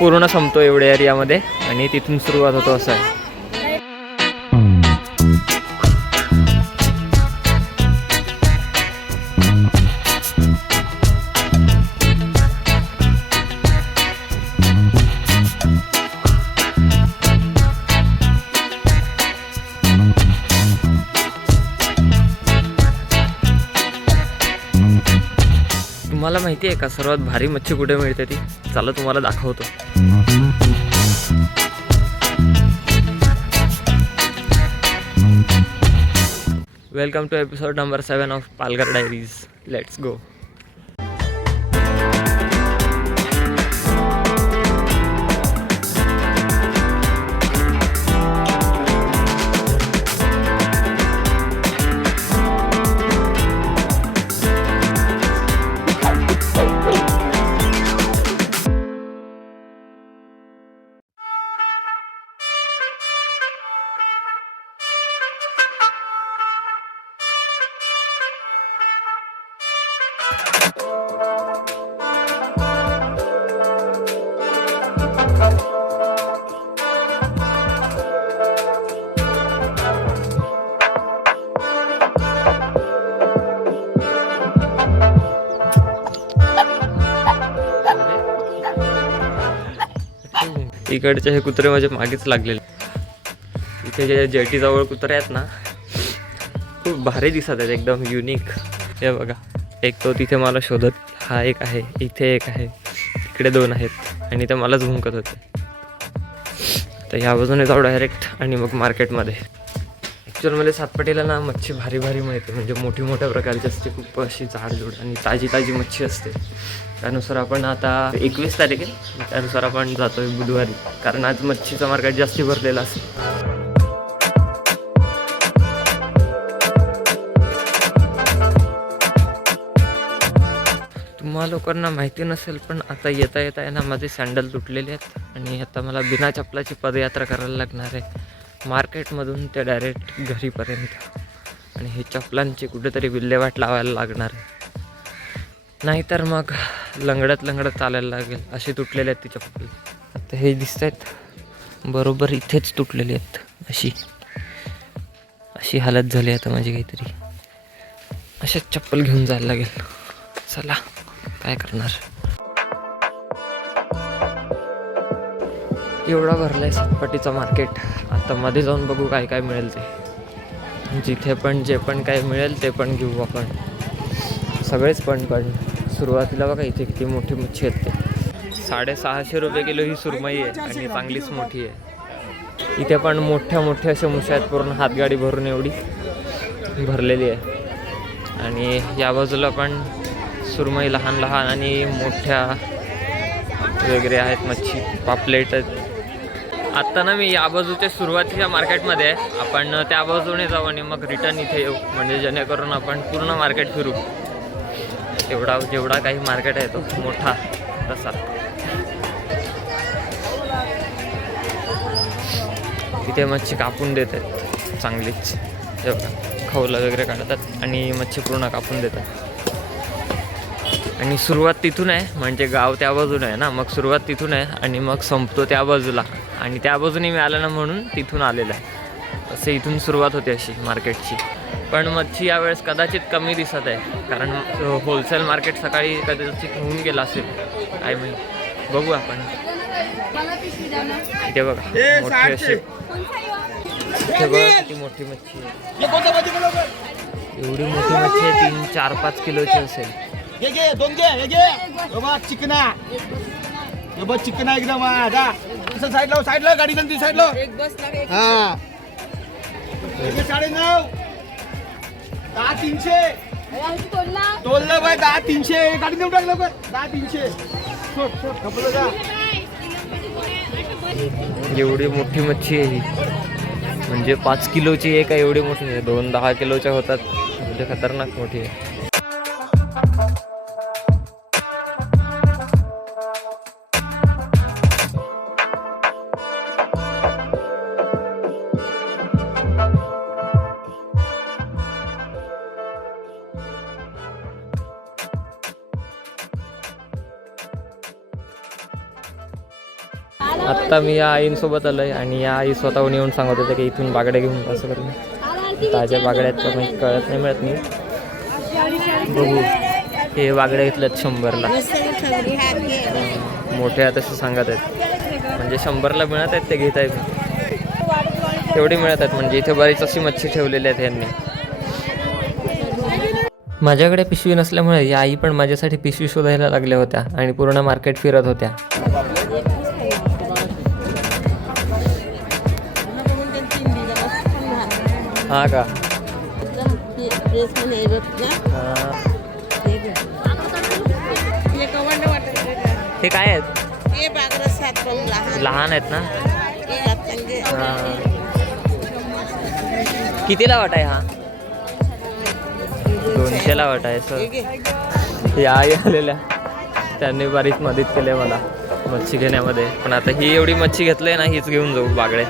पूर्ण संपतो एवढ्या एरियामध्ये आणि तिथून सुरुवात होतो असं आहे. तुम्हाला माहिती आहे का सर्वात भारी मच्छी कुठे मिळते ती? चला तुम्हाला दाखवतो. Welcome to episode number 7 of Palghar diaries. Let's go. इकडचे हे कुत्रे माझे मागेच लागलेले. इथे जे जेटीजवळ कुत्रे आहेत ना, खूप भारी दिसत आहेत, एकदम युनिक. हे बघा, एक तो तिथे मला शोधत, हा एक आहे, इथे एक आहे, इकडे 2 आहेत आणि ते मलाच भुंकत होते. तर ह्या बाजूने जाऊ डायरेक्ट आणि मग मार्केटमध्ये. ॲक्च्युअलमध्ये सातपाटीला ना मच्छी भारी भारी मिळते, म्हणजे मोठ्या प्रकारची असते, खूप अशी जाडजूड आणि ताजी मच्छी असते. त्यानुसार आपण आता 21 तारीख आहे, त्यानुसार आपण जातोय बुधवारी, कारण आज मच्छीचं मार्केट जास्ती भरलेलं असेल. तुम्हा लोकांना माहिती नसेल पण आता येता आहे ना, माझे सँडल तुटलेले आहेत आणि आता मला बिना चपलाची पदयात्रा करायला लागणार आहे मार्केटमधून ते डायरेक्ट घरीपर्यंत. आणि हे चपलांची कुठेतरी विल्हेवाट लावायला लागणार आहे, नाहीतर मग लंगडत चालायला लागेल. असे तुटलेले आहेत ती चप्पल. आता हे दिसत आहेत बरोबर इथेच तुटलेले आहेत. अशी हालत झाली आता माझी काहीतरी. अशाच चप्पल घेऊन जायला लागेल. चला काय करणार. एवढा भरलाय सातपाटीचा मार्केट. आता मध्ये जाऊन बघू काय काय मिळेल ते. जिथे पण जे पण काय मिळेल ते पण घेऊ आपण, सगळेच. पण सुरुवातीला बघा इथे किती मोठी मच्छी आहेत ते. 650 रुपये किलो ही सुरमई आहे आणि चांगलीच मोठी आहे. इथे पण मोठ्या अशा मुश्या आहेत, पूर्ण हातगाडी भरून एवढी भरलेली आहे. आणि या बाजूला पण सुरमई लहान आणि मोठ्या वगैरे आहेत मच्छी, पापलेट आहेत. आत्ता ना मी या बाजूच्या सुरुवातीच्या मार्केटमध्ये आहे, आपण त्या बाजूने जाऊ आणि मग रिटर्न इथे येऊ, म्हणजे जेणेकरून आपण पूर्ण मार्केट फिरू. जेवढा काही मार्केट आहे तो मोठा तसा. तिथे मच्छी कापून देत आहेत चांगलीच. जेवढा खवला वगैरे काढतात आणि मच्छी पूर्ण कापून देतात. आणि सुरुवात तिथून आहे, म्हणजे गाव त्या बाजूने आहे ना, मग सुरुवात तिथून आहे आणि मग संपतो त्या बाजूला. आणि त्या बाजूने मी आलं ना म्हणून तिथून आलेलं आहे. असं इथून सुरुवात होते अशी मार्केटची. पण मच्छी यावेळेस कदाचित कमी दिसत आहे, कारण होलसेल मार्केट सकाळी कदाचित होऊन गेला असेल, काय माहिती. बघू आपण. इथे बघा मोठी अशी, इथे बघा किती मोठी मच्छी आहे. एवढी मोठी मच्छी आहे, 3, 4, 5 किलोची असेल. चिकना एकदम साईडला गाडी जल्दी साईडला. हा 9.5 10 300 तोललं बाय. 10 300 गाडी देऊन टाकलं बाय. 10 300 एवढी मोठी मच्छी आहे ही, म्हणजे 5 किलोची एक आहे. एवढी मोठी आहे. 2 10 किलोच्या होतात, म्हणजे खतरनाक मोठी आहे. आत्ता मी या आईंसोबत आलो आहे आणि या आई स्वतःहून येऊन सांगत होत्या की इथून बागड्या घेऊन कसं करून ताज्या बागड्या आहेत का माहीत कळत नाही मिळत नाही. बघू हे बागड्या घेतल्यात 100ला. मोठ्या तसं सांगत आहेत म्हणजे 100ला मिळत आहेत ते घेत आहेत तेवढी मिळत आहेत. म्हणजे इथे बरीच अशी मच्छी ठेवलेली आहेत यांनी. माझ्याकडे पिशवी नसल्यामुळे या आई पण माझ्यासाठी पिशवी शोधायला लागल्या होत्या आणि पूर्ण मार्केट फिरत होत्या. हा का हे काय आहेत? लहान आहेत ना. कितीला वाटा आहे हा? 200ला वाटा आहे सर. या आई आलेल्या त्यांनी बरीच मदत केली मला मच्छी घेण्यामध्ये. पण आता ही एवढी मच्छी घेतली ना हीच घेऊन जाऊ बागडे.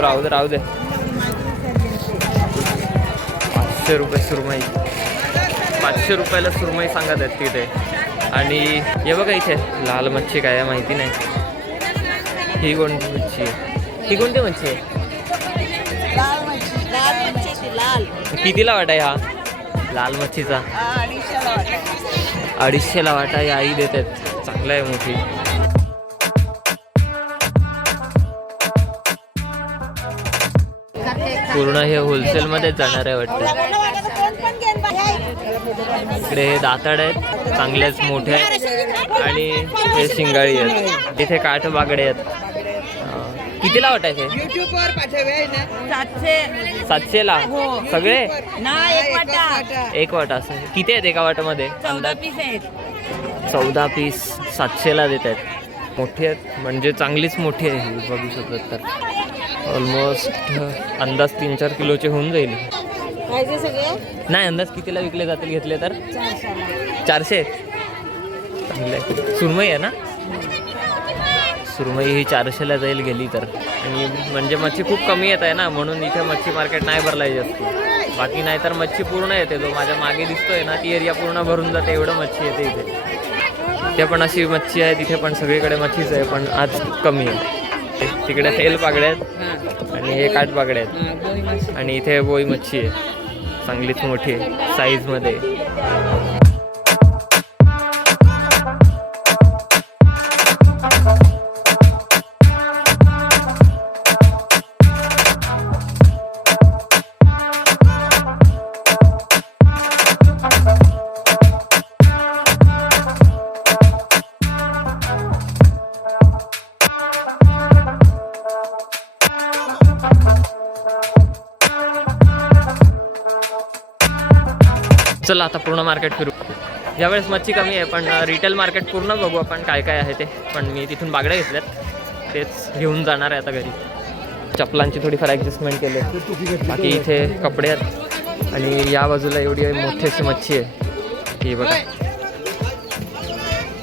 राहू दे राहू दे. 500 रुपये सुरमई. 500 रुपयाला सुरमई सांगत आहेत तिथे. आणि हे बघा इथे लाल मच्छी काय आहे माहिती नाही. ही कोणती मच्छी आहे? ही कोणती मच्छी आहे? कितीला वाटा आहे हा लाल मच्छीचा? 250ला वाटा ही आई देतात. चांगला आहे मोठी. पूर्ण हे होलसेलमध्येच जाणार आहे वाटतं. इकडे हे दाताड आहेत चांगलेच मोठे आहेत आणि हे शिंगाळी आहेत. इथे काठ बागडे आहेत. कितीला वाटा आहे? 700ला सगळे? एक वाटा असं. किती आहेत एका वाटामध्ये? 14 पीस 700ला देत आहेत. मोठी आहेत म्हणजे चांगलीच मोठी आहे ही. बघू शकतात तर ऑलमोस्ट अंदाज 3-4 किलोचे होऊन जाईल. नाही अंदाज कितीला विकले जातील घेतले तर? 400. चांगले. सुरमई आहे ना? सुरमई ही 400ला जाईल गेली तर. आणि म्हणजे मच्छी खूप कमी येत आहे ना म्हणून इथे मच्छी मार्केट नाही भरलाय जास्त. बाकी नाही तर मच्छी पूर्ण येते. जो माझ्या मागे दिसतोय ना ती एरिया पूर्ण भरून जाते एवढं मच्छी येते इथे. इथे पण अशी मच्छी आहे. तिथे पण सगळीकडे मच्छीच आहे पण आज कमी आहे. तिकडे तेल बागडे आहेत आणि हे काठ बागडे आहेत. आणि इथे बोई मच्छी आहे चांगलीच मोठी आहे साईजमध्ये. चला आता पूर्ण मार्केट फिरू. यावेळेस मच्छी कमी आहे पण रिटेल मार्केट पूर्ण बघू आपण काय काय आहे ते. पण मी तिथून बागड्या घेतल्यात तेच घेऊन जाणार आहे आता घरी. चपलांची थोडीफार ॲडजस्टमेंट केली. बाकी इथे कपडे आहेत आणि या बाजूला एवढी मोठी अशी मच्छी आहे. ही बघा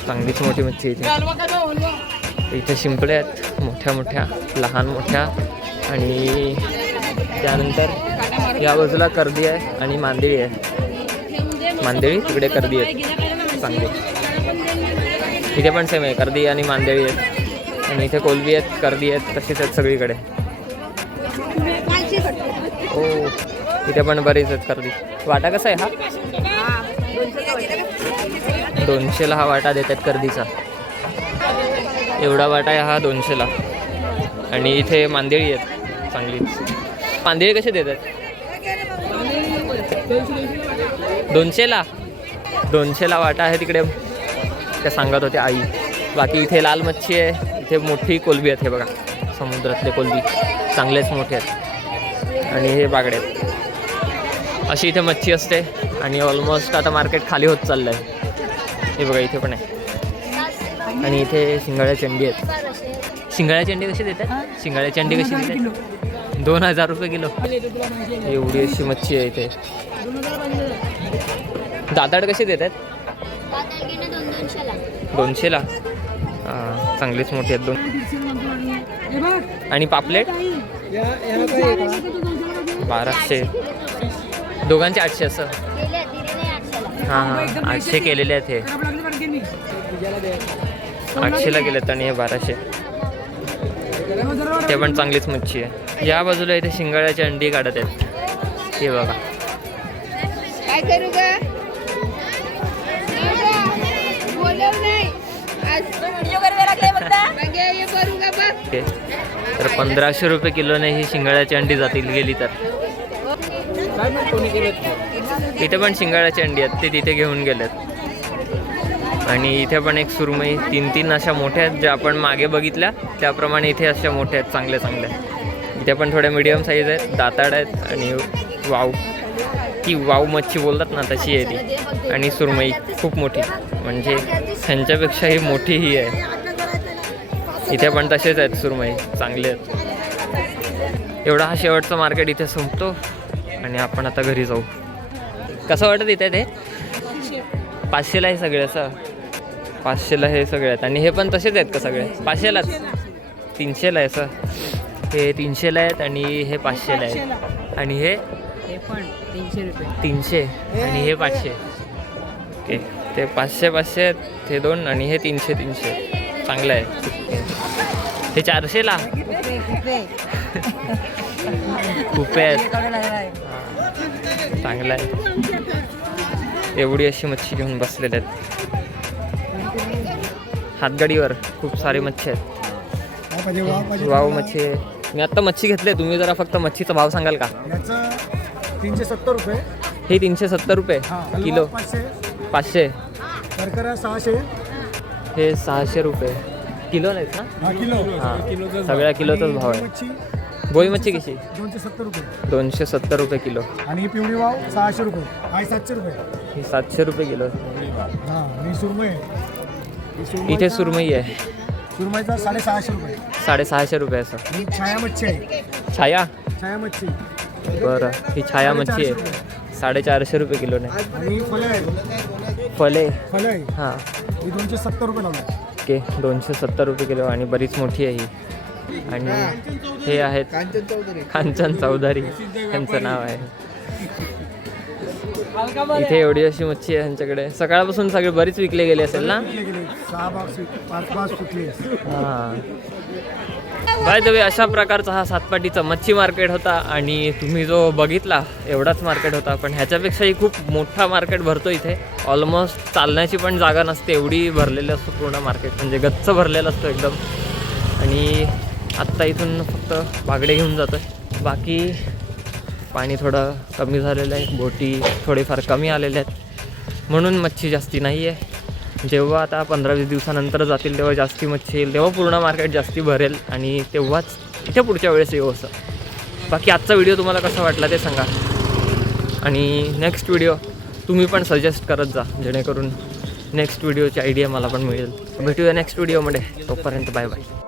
चांगलीच मोठी मच्छी इथे. इथे शिंपले आहेत मोठ्या मोठ्या लहान मोठ्या. आणि त्यानंतर या बाजूला कर्दी आहे आणि मांदेळी आहे. मांदेळी तिकडे कर्दी आहेत चांगली. इथे पण सेम आहे कर्दी आणि मांदेळी आहेत. आणि इथे कोलबी आहेत कर्दी आहेत तसेच आहेत सगळीकडे. हो इथे पण बरीच आहेत कर्दी. वाटा कसा आहे हा? 200ला हा वाटा देतात कर्दीचा. एवढा वाटा आहे हा 200ला. आणि इथे मांदेळी आहेत चांगलीच. मांदेळी कसे देतात? 200ला. 200ला वाटा आहे तिकडे त्या सांगत होत्या आई. बाकी इथे लाल मच्छी आहे. इथे मोठी कोलबी आहेत. हे बघा समुद्रातले कोलबी चांगलेच मोठे आहेत. आणि हे बागडे आहेत. अशी इथे मच्छी असते. आणि ऑलमोस्ट आता मार्केट खाली होत चाललं आहे. हे बघा इथे पण आहे. आणि इथे शिंगाळ्या चंडी आहेत. शिंगाळ्या चंडी कशी देतात? शिंगाळ्या चंडी कशी देतात? 2000 रुपये किलो. एवढी अशी मच्छी आहे इथे. दाताड कसे देतात? 200ला. चांगलीच मोठी आहेत 2. आणि पापलेट 1200. दोघांचे 800 असं. हां हां 800 केलेले आहेत हे. 800ला गेलेत आणि हे 1200. ते पण चांगलीच मच्छी आहे. या बाजूला इथे शिंगाळ्याची अंडी काढत आहेत. हे बघा. काय करू ग? बोलव नाही आज व्हिडिओ करायला लागले बघता. मागे हे करू का बघ. ओके. तर 1500 रुपये किलोने ही शिंगाळ्याची अंडी जातील गेली तर. इथे पण शिंगाळ्याची अंडी आहेत, ते तिथे घेऊन गेलेत. आणि इथे पण एक सुरमई 3-3 अशा मोठ्या आहेत, ज्या आपण मागे बघितल्या त्याप्रमाणे इथे अशा मोठ्या आहेत, चांगल्या चांगल्या. इथे पण थोड्या मीडियम साईज आहेत, दाताड आहेत आणि वाव, ती वाव मच्छी बोलतात ना तशी आहे ती. आणि सुरमई खूप मोठी, म्हणजे ह्यांच्यापेक्षाही मोठी ही आहे. इथे पण तसेच आहेत सुरमई, चांगले आहेत. एवढा हा शेवटचा मार्केट इथे संपतो आणि आपण आता घरी जाऊ. कसं वाटत इथे ते? 500ला आहे सगळे, असं 500ला हे सगळे आहेत. आणि हे पण तसेच आहेत का सगळे? 500लाच, 300ला आहे असं. हे 300ला आहेत आणि हे 500ला आहेत. आणि हे पण 300 रुपये. 300 आणि हे 500. ओके, ते 500 आहेत हे 2 आणि हे 300. चांगलं आहे. हे 400ला खूप आहेत. चांगलं आहे. एवढी अशी मच्छी घेऊन बसलेले आहेत हातगाडीवर. खूप सारी मच्छी आहेत. वाव मच्छी आहे. मी आत्ता मच्छी घेतली. तुम्ही जरा फक्त मच्छीचा भाव सांगाल का? 370 रुपये. हे 370 रुपये किलो. 500. शर्करा 600. हे 600 रुपये किलो नाहीत ना? हां, सगळ्या किलोचाच भाव आहे. बोई मच्छी कशी? 270 रुपये. 270 रुपये किलो. आणि ही पिवळी वाव 600 रुपये. हा 700 रुपये. ही 700 रुपये किलो. हां, ही सुरमई. इथे सुरमई आहे. सुरमईचा 650 रुपये. 650 रुपये असं. ही छाया मच्छी आहे. छाया? छाया मच्छी. बरं, ही छाया मच्छी आहे. 450 रुपये किलोने. आणि ही फलं आहे. फले? फलं आहे. हां. ही 270 रुपये लावली. ओके, 270 रुपये किलो आणि बरीच मोठी आहे ही. आणि हे आहेत कांचन चौधरी, यांचं नाव आहे. इथे एवढी अशी मच्छी आहे यांच्याकडे. सकाळपासून सगळे बरीच विकले गेले असेल ना? 5 बाग सुटली. हां. बाय द वे, अशा प्रकारचा हा सातपाटीचा मच्छी मार्केट होता. आणि तुम्ही जो बघितला एवढाच मार्केट होता, पण ह्याच्यापेक्षाही खूप मोठा मार्केट भरतो इथे. ऑलमोस्ट चालण्याची पण जागा नसते, एवढी भरलेली असतो पूर्ण मार्केट. म्हणजे गच्च भरलेलं असतो एकदम. आणि आत्ता इथून फक्त बागडे घेऊन जातो आहे. बाकी पाणी थोडं कमी झालेलं आहे, बोटी थोडेफार कमी आलेले आहेत, म्हणून मच्छी जास्ती नाही आहे. जेव्हा आता 15-20 दिवसानंतर जातील तेव्हा जास्ती मच्छी येईल, तेव्हा पूर्ण मार्केट जास्ती भरेल आणि तेव्हाच इथे पुढच्या वेळेस येऊ असं. बाकी आजचा व्हिडिओ तुम्हाला कसा वाटला ते सांगा. आणि नेक्स्ट व्हिडिओ तुम्ही पण सजेस्ट करत जा, जेणेकरून नेक्स्ट व्हिडिओची आयडिया मला पण मिळेल. भेटूया नेक्स्ट व्हिडिओमध्ये. तोपर्यंत बाय बाय.